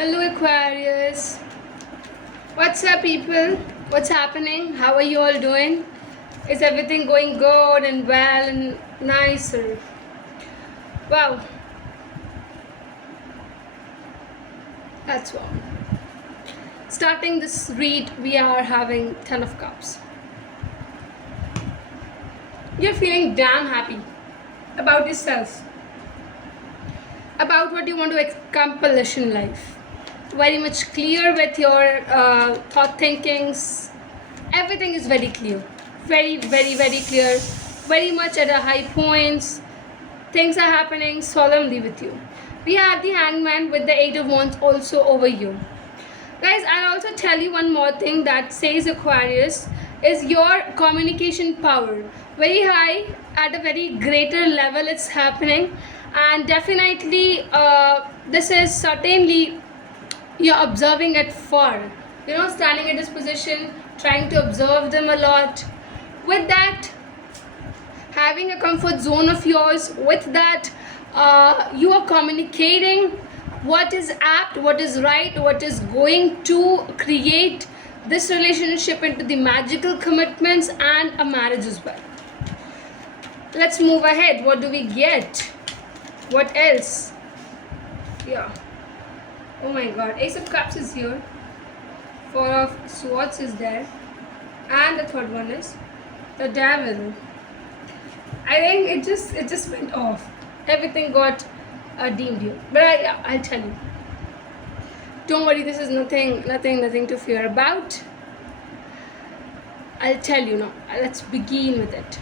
Hello Aquarius. What's up people? What's happening? How are you all doing? Is everything going good and well and nice? Wow, that's wow. Starting this read, we are having 10 of cups. You're feeling damn happy about yourself, about what you want to accomplish in life. Very much clear with your thought thinkings. Everything is very clear, very clear, very much at a high points. Things are happening solemnly with you. We have the hangman with the 8 of wands also over you. Guys, I'll also tell you one more thing that says Aquarius is your communication power very high, at a very greater level it's happening, and definitely this is certainly you're observing it far, standing at this position, trying to observe them a lot. With that, having a comfort zone of yours, with that you are communicating what is apt, what is right, what is going to create this relationship into the magical commitments and a marriage as well. Let's move ahead. What do we get? What else? Yeah. Oh my god, Ace of Cups is here, Four of Swords is there, and the third one is the Devil. I think it just went off. Everything got deemed here. But I'll tell you. Don't worry, this is nothing to fear about. I'll tell you now. Let's begin with it.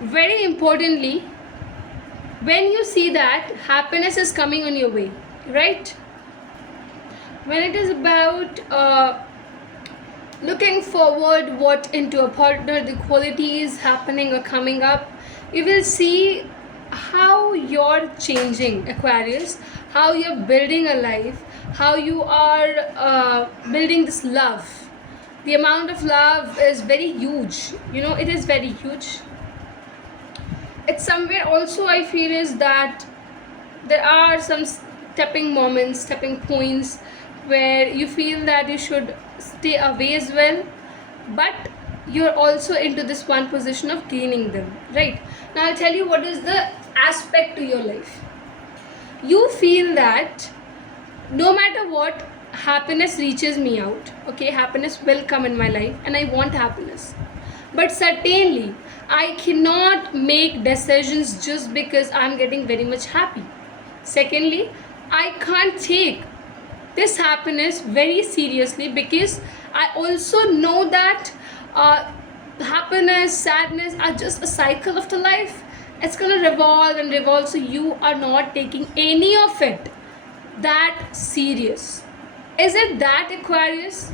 Very importantly, when you see that happiness is coming on your way, right? When it is about looking forward what into a partner, the qualities happening or coming up, you will see how you're changing, Aquarius, how you're building a life, how you are building this love. The amount of love is very huge, it is very huge. It's somewhere also I feel is that there are some stepping moments, stepping points where you feel that you should stay away as well, but you're also into this one position of gaining them, right? Now I'll tell you what is the aspect to your life. You feel that no matter what, happiness reaches me out, okay? Happiness will come in my life and I want happiness, but certainly I cannot make decisions just because I'm getting very much happy. Secondly, I can't take this happiness very seriously because I also know that happiness, sadness are just a cycle of the life. It's gonna revolve and revolve, so you are not taking any of it that serious. Is it that, Aquarius?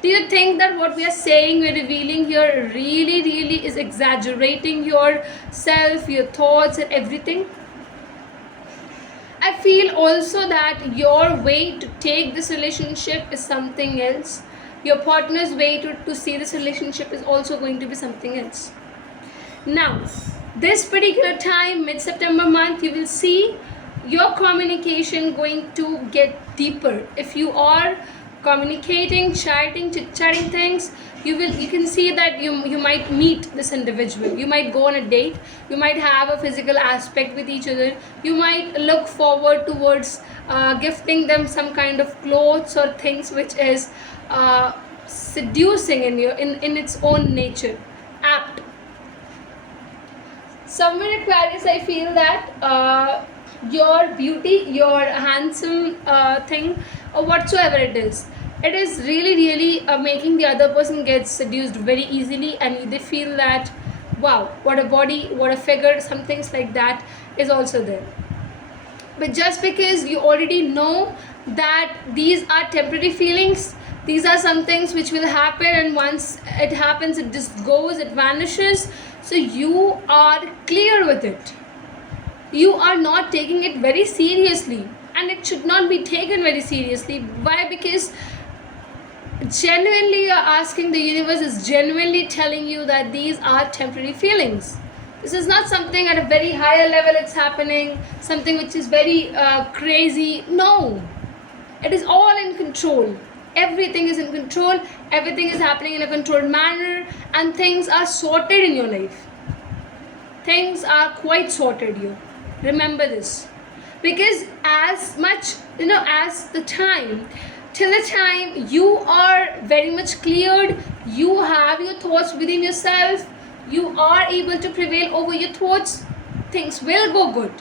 Do you think that what we are saying, we're revealing here really is exaggerating yourself, your thoughts and everything? I feel also that your way to take this relationship is something else. Your partner's way to see this relationship is also going to be something else. Now, this particular time, mid-September month, you will see your communication going to get deeper. If you are communicating, chatting, chit-chatting things, you can see that you might meet this individual, you might go on a date, you might have a physical aspect with each other, you might look forward towards gifting them some kind of clothes or things which is seducing in its own nature, apt. Somewhere, Aquarius, I feel that your beauty, your handsome thing, or whatsoever it is really making the other person get seduced very easily, and they feel that, wow, what a body, what a figure, some things like that is also there. But just because you already know that these are temporary feelings, these are some things which will happen, and once it happens, it just goes, it vanishes, so you are clear with it. You are not taking it very seriously, and it should not be taken very seriously. Why? Because genuinely you're asking, the universe is genuinely telling you that these are temporary feelings. This is not something at a very higher level it's happening, something which is very crazy. No, it is all in control. Everything is in control, everything is happening in a controlled manner, and things are sorted in your life. Things are quite sorted here. Remember this. Because as much, as the time, till the time you are very much cleared, you have your thoughts within yourself, you are able to prevail over your thoughts, things will go good.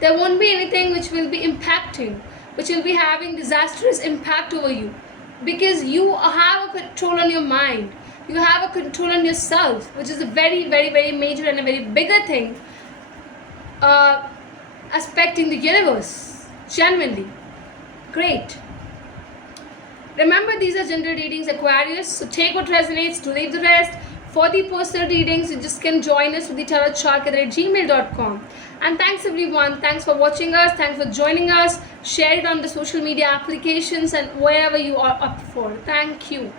There won't be anything which will be impacting, which will be having disastrous impact over you, because you have a control on your mind, you have a control on yourself, which is a very, very, very major and a very bigger thing aspect in the universe. Genuinely great. Remember, these are general readings, Aquarius, so take what resonates, to leave the rest. For the personal readings, you just can join us with the tarotshark@gmail.com. And thanks everyone, thanks for watching us, thanks for joining us. Share it on the social media applications and wherever you are up for. Thank you.